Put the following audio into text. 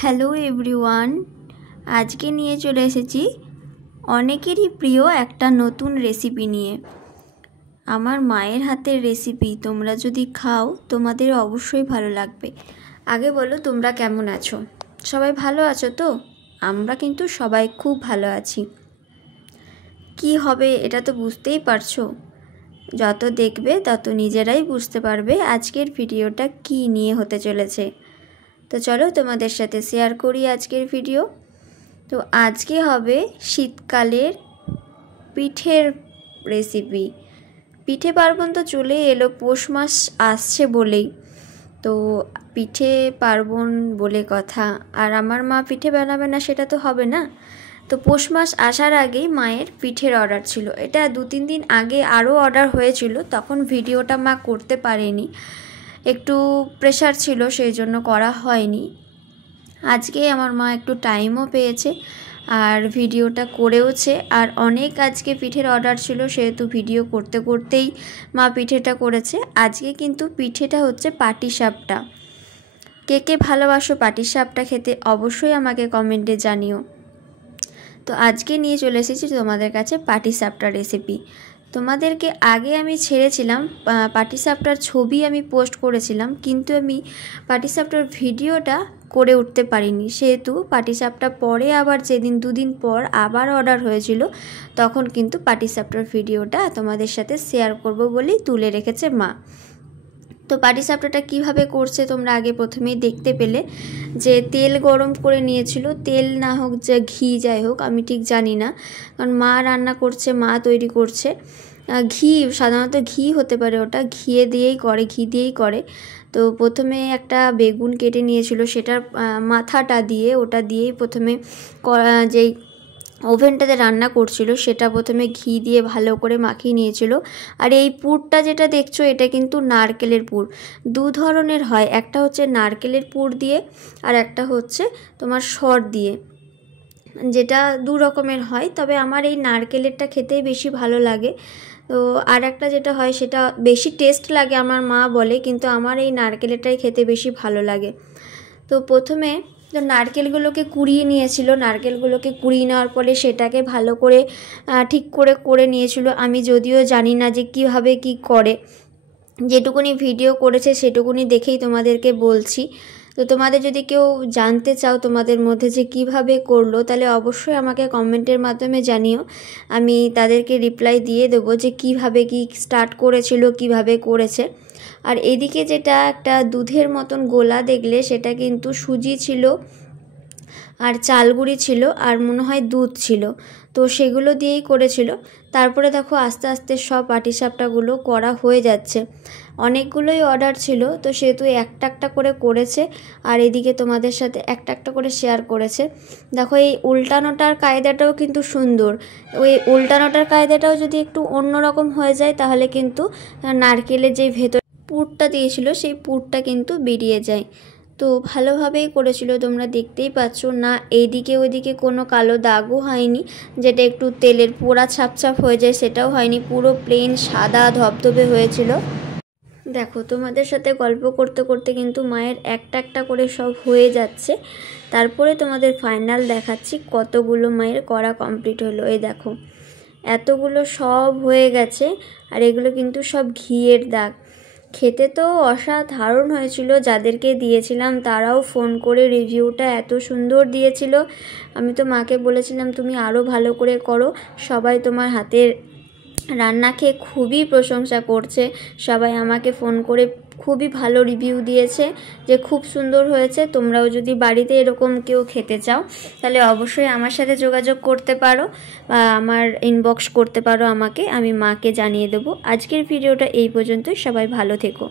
Hello everyone, আজকে নিয়ে চলে এসেছি অনেকেরই প্রিয় একটা নতুন রেসিপি নিয়ে। আমার মায়ের হাতের রেসিপি তোমরা যদি খাও তোমাদের অবশ্যই ভালো লাগবে। আগে বলো তোমরা কেমন আছো? সবাই ভালো আছো তো? আমরা কিন্তু সবাই খুব ভালো আছি। কি হবে এটা তো বুঝতেই পারছো, যত দেখবে তত নিজেরাই বুঝতে পারবে আজকের ভিডিওটা কি নিয়ে হতে চলেছে। তো চলো তোমাদের সাথে শেয়ার করি আজকের ভিডিও। তো আজকে হবে শীতকালের পিঠের রেসিপি। পিঠে পার্বণ তো চলে এলো, পৌষ মাস আসছে বলেই তো পিঠে পার্বণ বলে কথা। আর আমার মা পিঠে বানাবে না সেটা তো হবে না। তো পৌষ মাস আসার আগেই মায়ের পিঠের অর্ডার ছিল। এটা 2-3 দিন আগে আরও অর্ডার হয়েছিল, তখন ভিডিওটা মা করতে পারেনি, একটু প্রেশার ছিল সেই জন্য করা হয়নি। আজকে আমার মা একটু টাইমও পেয়েছে আর ভিডিওটা করেওছে। আর অনেক আজকে পিঠের অর্ডার ছিল, সেহেতু ভিডিও করতে করতেই মা পিঠেটা করেছে। আজকে কিন্তু পিঠেটা হচ্ছে পাটিসাপটা। কে কে ভালোবাসো পাটিসাপটা খেতে অবশ্যই আমাকে কমেন্টে জানিও। তো আজকে নিয়ে চলে এসেছি তোমাদের কাছে পাটিসাপটা রেসিপি। তোমাদেরকে আগে আমি ছেড়েছিলাম পাটিসাপটার ছবি আমি পোস্ট করেছিলাম, কিন্তু আমি পাটিসাপটার ভিডিওটা করে উঠতে পারিনি। সেহেতু পাটিসাপটা পরে আবার যেদিন 2 দিন পর আবার অর্ডার হয়েছিল, তখন কিন্তু পাটিসাপটার ভিডিওটা তোমাদের সাথে শেয়ার করব বলেই তুলে রেখেছে মা। তো পাটিসাপটাটা কিভাবে করছে তোমরা আগে প্রথমেই দেখতে পেলে, যে তেল গরম করে নিয়েছিল। তেল না হোক যে ঘি, যাই হোক আমি ঠিক জানি না, কারণ মা রান্না করছে, মা তৈরি করছে। ঘি, সাধারণত ঘি হতে পারে, ওটা ঘি দিয়েই করে। তো প্রথমে একটা বেগুন কেটে নিয়েছিল, সেটার মাথাটা দিয়ে, ওটা দিয়েই প্রথমে যেই ওভেনটাতে রান্না করছিল সেটা প্রথমে ঘি দিয়ে ভালো করে মাখিয়ে নিয়েছিল। আর এই পুরটা যেটা দেখছো এটা কিন্তু নারকেলের পুর। 2 ধরনের হয়, একটা হচ্ছে নারকেলের পুর দিয়ে আর একটা হচ্ছে তোমার সর দিয়ে, যেটা 2 রকমের হয়। তবে আমার এই নারকেলেরটা খেতেই বেশি ভালো লাগে। তো আর একটা যেটা হয় সেটা বেশি টেস্ট লাগে আমার মা বলে, কিন্তু আমার এই নারকেলেরটাই খেতে বেশি ভালো লাগে। তো প্রথমে তো নারকেলগুলোকে কুড়িয়ে নিয়েছিল। নারকেলগুলোকে কুড়িয়ে নেওয়ার পরে সেটাকে ভালো করে ঠিক করে নিয়েছিল। আমি যদিও জানি না যে কীভাবে কি করে, যেটুকুনি ভিডিও করেছে সেটুকুনি দেখেই তোমাদেরকে বলছি। তো তোমাদের যদি কেউ জানতে চাও তোমাদের মধ্যে যে কিভাবে করলো, তাহলে অবশ্যই আমাকে কমেন্টের মাধ্যমে জানিও, আমি তাদেরকে রিপ্লাই দিয়ে দেবো যে কিভাবে কি স্টার্ট করেছিল, কিভাবে করেছে। আর এদিকে যেটা একটা দুধের মতন গোলা দেখলে, সেটা কিন্তু সুজি ছিল আর চালগুড়ি ছিল আর মনে হয় দুধ ছিল, তো সেগুলো দিয়েই করেছিল। তারপরে দেখো আস্তে আস্তে সব পাটিসাপটাগুলো করা হয়ে যাচ্ছে। অনেকগুলোই অর্ডার ছিল, তো সেহেতু একটা একটা করে করেছে আর এদিকে তোমাদের সাথে একটা একটা করে শেয়ার করেছে। দেখো এই উল্টানোটার কায়দাটাও কিন্তু সুন্দর। ওই উল্টানোটার কায়দাটাও যদি একটু অন্যরকম হয়ে যায় তাহলে কিন্তু নারকেলের যে ভেতর পুরটা দিয়েছিল সেই পুরটা কিন্তু বেরিয়ে যায়। তো ভালোভাবেই করেছিল, তোমরা দেখতেই পাচ্ছ না এইদিকে ওইদিকে কোনো কালো দাগও হয়নি, যেটা একটু তেলের পোড়া ছাপ হয়ে যায় সেটাও হয়নি, পুরো প্লেন সাদা ধবধবে হয়েছিল। দেখো তোমাদের সাথে গল্প করতে করতে কিন্তু মায়ের একটা একটা করে সব হয়ে যাচ্ছে। তারপরে তোমাদের ফাইনাল দেখাচ্ছি কতগুলো মায়ের করা কমপ্লিট হলো। এই দেখো এতগুলো সব হয়ে গেছে, আর এগুলো কিন্তু সব ঘিয়ের দাগ। খেতে তো অসাধারণ হয়েছিল, যাদেরকে দিয়েছিলাম তারাও ফোন করে রিভিউটা এত সুন্দর দিয়েছিল। আমি তো মাকে বলেছিলাম তুমি আরও ভালো করে করো। সবাই তোমার হাতের রান্না খেয়ে খুবই প্রশংসা করছে। সবাই আমাকে ফোন করে খুবই ভালো রিভিউ দিয়েছে যে খুব সুন্দর হয়েছে। তোমরাও যদি বাড়িতে এরকম কেউ খেতে চাও তাহলে অবশ্যই আমার সাথে যোগাযোগ করতে পারো বা আমার ইনবক্স করতে পারো আমাকে, আমি মাকে জানিয়ে দেবো। আজকের ভিডিওটা এই পর্যন্তই, সবাই ভালো থেকো।